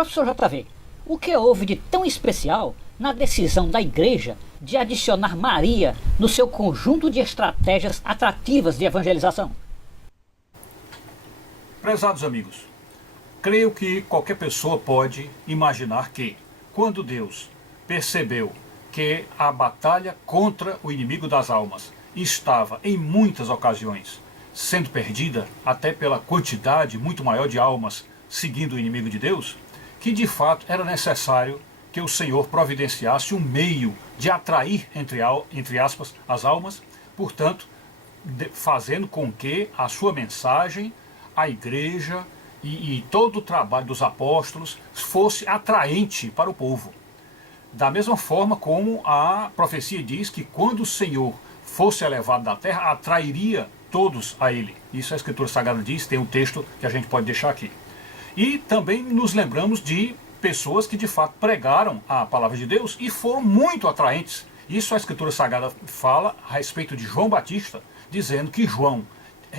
Professor JV, o que houve de tão especial na decisão da Igreja de adicionar Maria no seu conjunto de estratégias atrativas de evangelização? Prezados amigos, creio que qualquer pessoa pode imaginar que, quando Deus percebeu que a batalha contra o inimigo das almas estava, em muitas ocasiões, sendo perdida até pela quantidade muito maior de almas seguindo o inimigo de Deus, que de fato era necessário que o Senhor providenciasse um meio de atrair, entre aspas, as almas, portanto, fazendo com que a sua mensagem, a igreja e todo o trabalho dos apóstolos fosse atraente para o povo. Da mesma forma como a profecia diz que quando o Senhor fosse elevado da terra, atrairia todos a ele. Isso a Escritura Sagrada diz, tem um texto que a gente pode deixar aqui. E também nos lembramos de pessoas que de fato pregaram a palavra de Deus e foram muito atraentes. Isso a Escritura Sagrada fala a respeito de João Batista, dizendo que João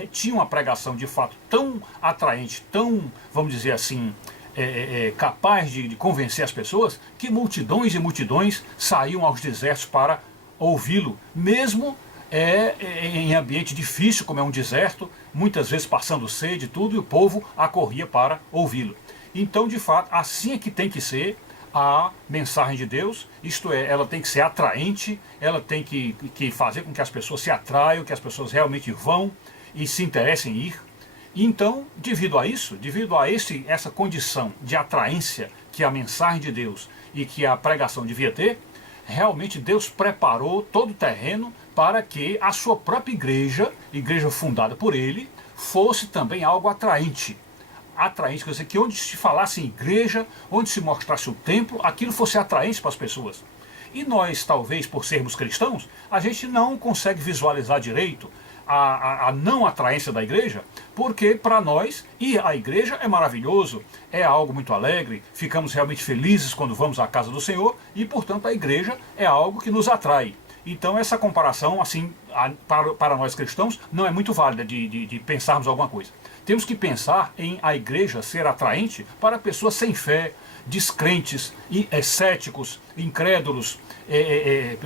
tinha uma pregação de fato tão atraente, tão, vamos dizer assim, capaz de convencer as pessoas, que multidões e multidões saíam aos desertos para ouvi-lo, mesmo em ambiente difícil, como é um deserto, muitas vezes passando sede e tudo, e o povo acorria para ouvi-lo. Então, de fato, assim é que tem que ser a mensagem de Deus, isto é, ela tem que ser atraente, ela tem que fazer com que as pessoas se atraiam, que as pessoas realmente vão e se interessem em ir. Então, devido a isso, devido a essa condição de atraência que a mensagem de Deus e que a pregação devia ter, realmente Deus preparou todo o terreno para que a sua própria igreja fundada por ele, fosse também algo atraente. Atraente, quer dizer, que onde se falasse em igreja, onde se mostrasse o templo, aquilo fosse atraente para as pessoas. E nós, talvez, por sermos cristãos, a gente não consegue visualizar direito a não atraência da igreja, porque para nós ir à igreja é maravilhoso, é algo muito alegre, ficamos realmente felizes quando vamos à casa do Senhor e, portanto, a igreja é algo que nos atrai. Então essa comparação, assim, para nós cristãos, não é muito válida de pensarmos alguma coisa. Temos que pensar em a igreja ser atraente para pessoas sem fé, descrentes, céticos, incrédulos,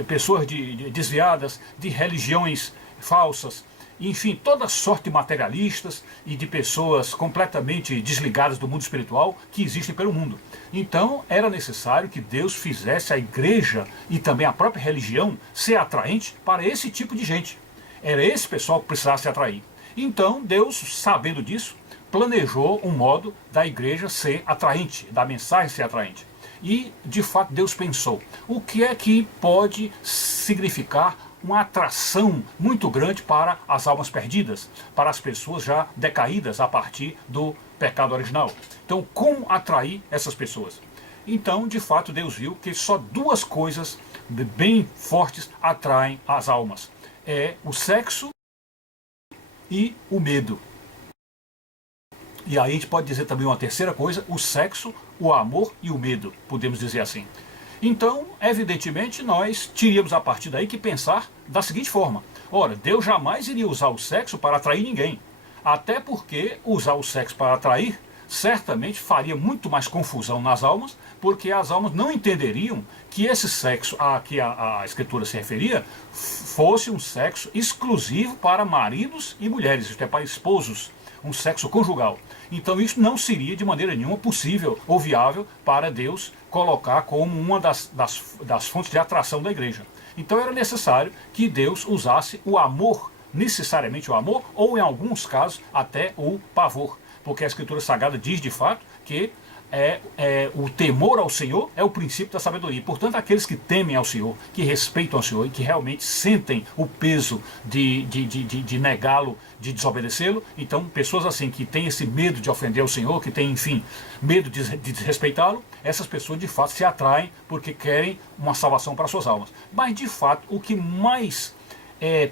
pessoas desviadas de religiões falsas, enfim, toda sorte de materialistas e de pessoas completamente desligadas do mundo espiritual que existem pelo mundo. Então era necessário que Deus fizesse a igreja e também a própria religião ser atraente para esse tipo de gente. Era esse pessoal que precisava se atrair. Então Deus, sabendo disso, planejou um modo da igreja ser atraente, da mensagem ser atraente. E, de fato, Deus pensou, o que é que pode significar uma atração muito grande para as almas perdidas, para as pessoas já decaídas a partir do pecado original. Então, como atrair essas pessoas? Então, de fato, Deus viu que só duas coisas bem fortes atraem as almas. É o sexo e o medo. E aí a gente pode dizer também uma terceira coisa, o sexo, o amor e o medo, podemos dizer assim. Então, evidentemente, nós teríamos a partir daí que pensar da seguinte forma. Ora, Deus jamais iria usar o sexo para atrair ninguém. Até porque usar o sexo para atrair certamente faria muito mais confusão nas almas, porque as almas não entenderiam que esse sexo a que a Escritura se referia fosse um sexo exclusivo para maridos e mulheres, isto é, para esposos, um sexo conjugal. Então isso não seria de maneira nenhuma possível ou viável para Deus colocar como uma das fontes de atração da igreja. Então era necessário que Deus usasse o amor, necessariamente o amor, ou em alguns casos até o pavor. Porque a Escritura Sagrada diz de fato que o temor ao Senhor é o princípio da sabedoria. Portanto, aqueles que temem ao Senhor, que respeitam ao Senhor e que realmente sentem o peso de negá-lo, de desobedecê-lo, então pessoas assim que têm esse medo de ofender ao Senhor, que têm, enfim, medo de desrespeitá-lo, essas pessoas de fato se atraem porque querem uma salvação para suas almas. Mas de fato, o que mais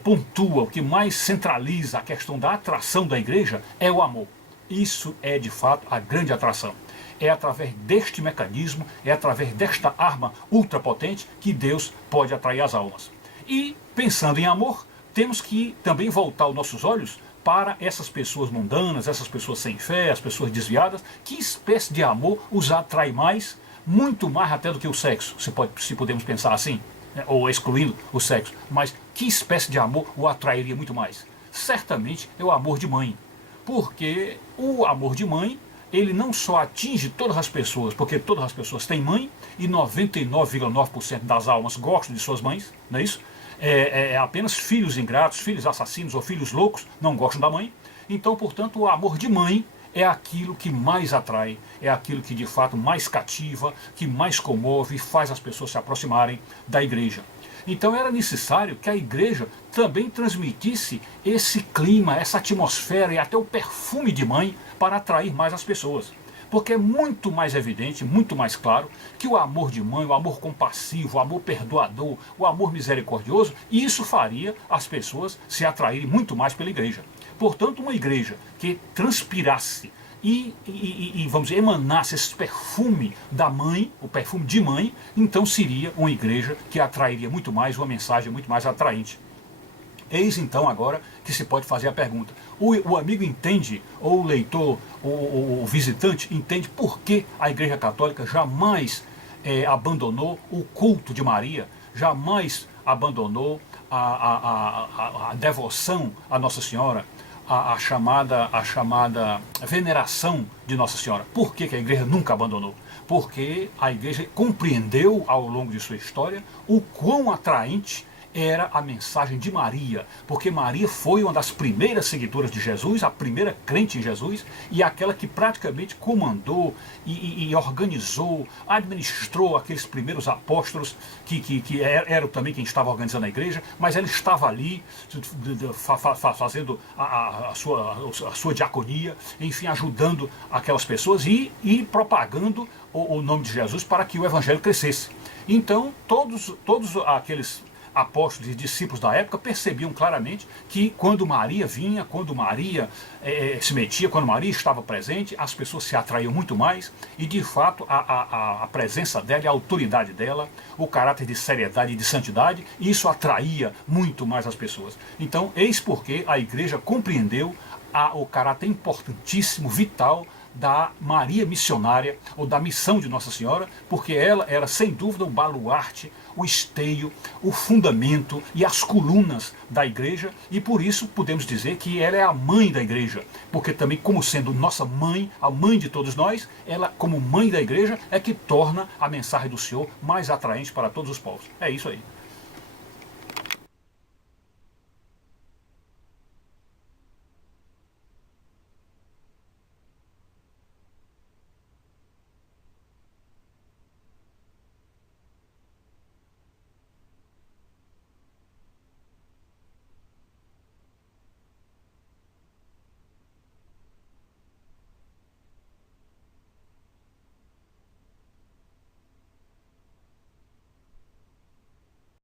pontua, o que mais centraliza a questão da atração da igreja é o amor. Isso é de fato a grande atração. É através deste mecanismo, é através desta arma ultrapotente que Deus pode atrair as almas. E, pensando em amor, temos que também voltar os nossos olhos para essas pessoas mundanas, essas pessoas sem fé, as pessoas desviadas, que espécie de amor os atrai mais, muito mais até do que o sexo, se podemos pensar assim, né? Ou excluindo o sexo, mas que espécie de amor o atrairia muito mais? Certamente é o amor de mãe, porque o amor de mãe, ele não só atinge todas as pessoas, porque todas as pessoas têm mãe, e 99,9% das almas gostam de suas mães, não é isso? Apenas filhos ingratos, filhos assassinos ou filhos loucos não gostam da mãe. Então, portanto, o amor de mãe é aquilo que mais atrai, é aquilo que de fato mais cativa, que mais comove e faz as pessoas se aproximarem da igreja. Então era necessário que a igreja também transmitisse esse clima, essa atmosfera e até o perfume de mãe para atrair mais as pessoas. Porque é muito mais evidente, muito mais claro, que o amor de mãe, o amor compassivo, o amor perdoador, o amor misericordioso, isso faria as pessoas se atraírem muito mais pela igreja. Portanto, uma igreja que transpirasse e vamos dizer, emanasse esse perfume da mãe, o perfume de mãe, então seria uma igreja que atrairia muito mais, uma mensagem muito mais atraente. Eis então agora que se pode fazer a pergunta. O amigo entende, ou o leitor, o visitante entende por que a Igreja Católica jamais abandonou o culto de Maria, jamais abandonou a devoção à Nossa Senhora, a chamada veneração de Nossa Senhora. Por que a igreja nunca abandonou? Porque a igreja compreendeu ao longo de sua história o quão atraente era a mensagem de Maria, porque Maria foi uma das primeiras seguidoras de Jesus, a primeira crente em Jesus, e aquela que praticamente comandou e organizou, administrou aqueles primeiros apóstolos, que eram também quem estava organizando a igreja, mas ela estava ali fazendo a sua diaconia, enfim, ajudando aquelas pessoas e propagando o nome de Jesus para que o evangelho crescesse. Então, todos aqueles apóstolos e discípulos da época percebiam claramente que quando Maria vinha, quando Maria se metia, quando Maria estava presente, as pessoas se atraíam muito mais e de fato a presença dela, a autoridade dela, o caráter de seriedade e de santidade, isso atraía muito mais as pessoas. Então, eis porque a igreja compreendeu o caráter importantíssimo, vital, da Maria missionária, ou da missão de Nossa Senhora, porque ela era sem dúvida o baluarte, o esteio, o fundamento e as colunas da igreja, e por isso podemos dizer que ela é a mãe da igreja, porque também como sendo nossa mãe, a mãe de todos nós, ela como mãe da igreja é que torna a mensagem do Senhor mais atraente para todos os povos. É isso aí.